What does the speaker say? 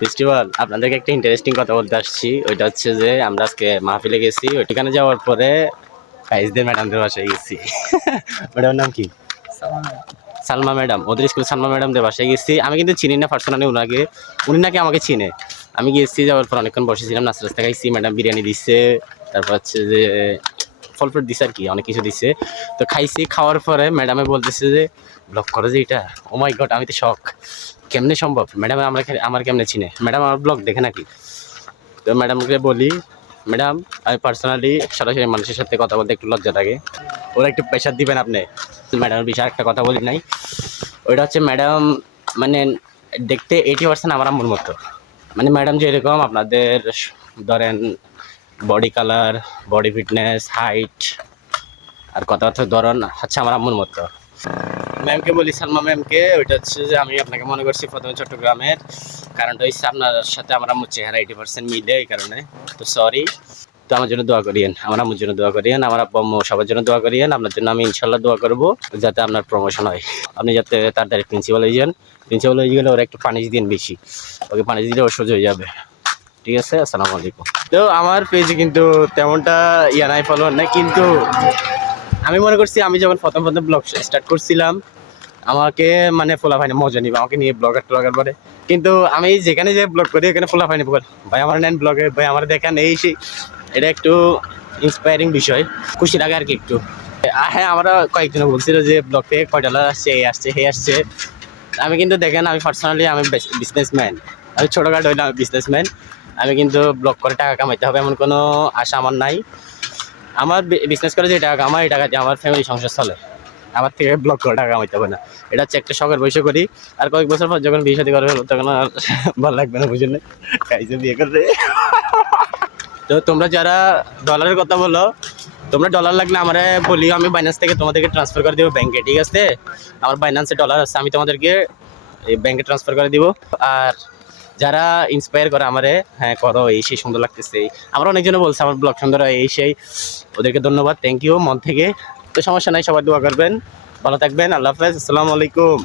Festival আপনাদেরকে একটা interesting কথা বলতে আসছি। ওইটা হচ্ছে যে আমরা আজকে মাহফিলে গেছি, ওইখানে যাওয়ার পরে গাইজদের ম্যাডামদের বাসায় গেছি। ম্যাডামের নাম কি? সালমা ম্যাডাম। ওদের স্কুল সালমা ম্যাডামদের বাসায় গেছি। আমি কিন্তু চিনি না পার্সোনালি ওনাকে, উনি নাকি আমাকে চিনে। আমি গিয়েছি, যাওয়ার পর অনেকক্ষণ বসেছিলাম, নাস্তা রাস্তা খাইছি, ম্যাডাম বিরিয়ানি দিচ্ছে, তারপর হচ্ছে যে ফল ফ্রুট দিচ্ছে আর কি, অনেক কিছু দিচ্ছে। তো খাইছি, খাওয়ার পরে ম্যাডামে বলতেছে যে ব্লগ করে যে এটা। ও মাই গড, আমি তো শখ, কেমনে সম্ভব? ম্যাডাম আমার কেমনে চিনে? ম্যাডাম আমার ব্লগ দেখে নাকি? তো ম্যাডামকে বলি, ম্যাডাম আমি পার্সোনালি সরাসরি মানুষের সাথে কথা বলতে একটু লজ্জা লাগে, ওরা একটু প্রেশার দিবেন আপনি। ম্যাডামের বিষয়ে একটা কথা বলি নাই, ওইটা হচ্ছে ম্যাডাম মানে দেখতে 80% আমার আম্মুর মতো। মানে ম্যাডাম যেরকম আপনাদের ধরেন body colour, body fitness, height আর কথাবার্তার ধরন হচ্ছে আমার আম্মুর মতো। ম্যামকে বলি, সালমা ম্যামকে, ওইটা হচ্ছে যে আমি আপনাকে মনে করছি প্রথমে চট্টগ্রামের, কারণটা হচ্ছে আপনার সাথে আমার আম্মুর চেহারা 80% মিলে, এই কারণে। তো সরি। তো আমার জন্য দোয়া করিয়েন, আমার আম্মুর জন্য দোয়া করিয়েন, আমার আব্বু আম্মু সবার জন্য দোয়া করিয়েন। আপনার জন্য আমি ইনশাল্লাহ দোয়া করবো যাতে আপনার প্রমোশন হয়, আপনি যাতে তাড়াতাড়ি প্রিন্সিপাল হয়ে যান। প্রিন্সিপাল হয়ে গেলে ওরা একটু পানিশ দিন বেশি, ওকে পানিশ দিলে ও সোজা হয়ে যাবে। ঠিক আছে, আসসালামু আলাইকুম। তো আমার পেজে কিন্তু তেমনটা নাই, ফলোয়ার নাই, কিন্তু আমি মনে করছি আমি যখন প্রথম ব্লগ স্টার্ট করছিলাম আমাকে মানে ফোলাফাইনে মজা নিবে, আমাকে নিয়ে ব্লগার পরে। কিন্তু আমি যেখানে যে ব্লগ করি ওখানে ফোলাফাইনে বল, ভাই আমার নেন ব্লগে, ভাই আমার দেখেন এই সেই। এটা একটু ইন্সপায়ারিং বিষয়, খুশি লাগে আর কি একটু। হ্যাঁ, আমরা কয়েকজন বলছিল যে ব্লগ থেকে কয় ডলার আসছে, এই আসছে, হে আসছে। আমি কিন্তু দেখেন, আমি পার্সোনালি আমি বিজনেসম্যান, আমি ছোটোখাটো হইলাম বিজনেসম্যান। আমি কিন্তু ব্লগ করে টাকা কামাইতে হবে এমন কোনো আশা আমার নাই। আমার বিজনেস করে যে টাকা কামাই, এই টাকা দিয়ে আমার ফ্যামিলি সংসার চলে, আমার থেকে ব্লগ করে টাকা কামাইতে হবে না। এটা হচ্ছে একটা শখের বয়সে করি। আর কয়েক বছর পর যখন বিয়ে শাদী করবে তখন আর ভালো লাগবে না, বুঝলেন? কাইজে বিয়ে করবে। তো তোমরা যারা ডলারের কথা বলো, তোমরা ডলার লাগলে আমরা বলিও, আমি বাইন্যান্স থেকে তোমাদেরকে ট্রান্সফার করে দেবো ব্যাংকে, ঠিক আছে? আমার বাইন্যান্সে ডলার আছে, আমি তোমাদেরকে এই ব্যাংকে ট্রান্সফার করে দিব। আর যারা ইন্সপায়ার করে আমারে, হ্যাঁ করো, এই সেই সুন্দর লাগতেছে, আমরা অনেকজনে বলছে আমার ব্লগ সুন্দর হয়, এই সেই, ওদেরকে ধন্যবাদ, থ্যাংক ইউ মন থেকে। তো সমস্যা নাই, সবাই দোয়া করবেন, ভালো থাকবেন, আল্লাহ হাফেজ, আসসালামু আলাইকুম।